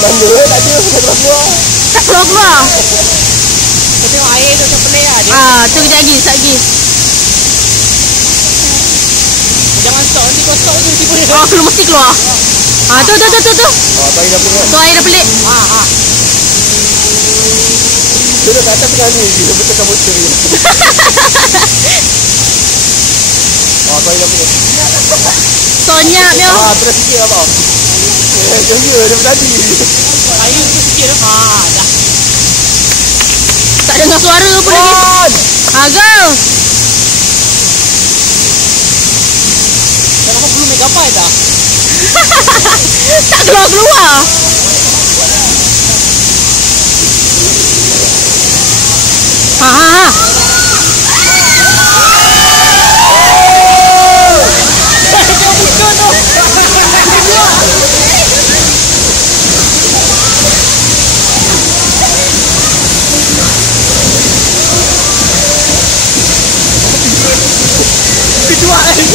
Mana tak ada, keluar. Tak keluar-keluar. Kau tengok air tu macam pelik lah dia. Tu kejap lagi, sekejap lagi. Jangan stop, nanti kau stop tu tiba dia. Keluar, mesti keluar. Tu. Tu air dah pelik. Tu air dah pelik. Dia dah kat atas tengah ni, dia betulkan motor dia. Tu air dah pelik. Sonyak dia. Terus sikit abang. Jangan dia tadi. Air tu sikit tu. Dah. Tak dengar suara pun lagi. Go. Dah nampak 10 megabyte dah. Tak keluar-keluar. Kedua lagi.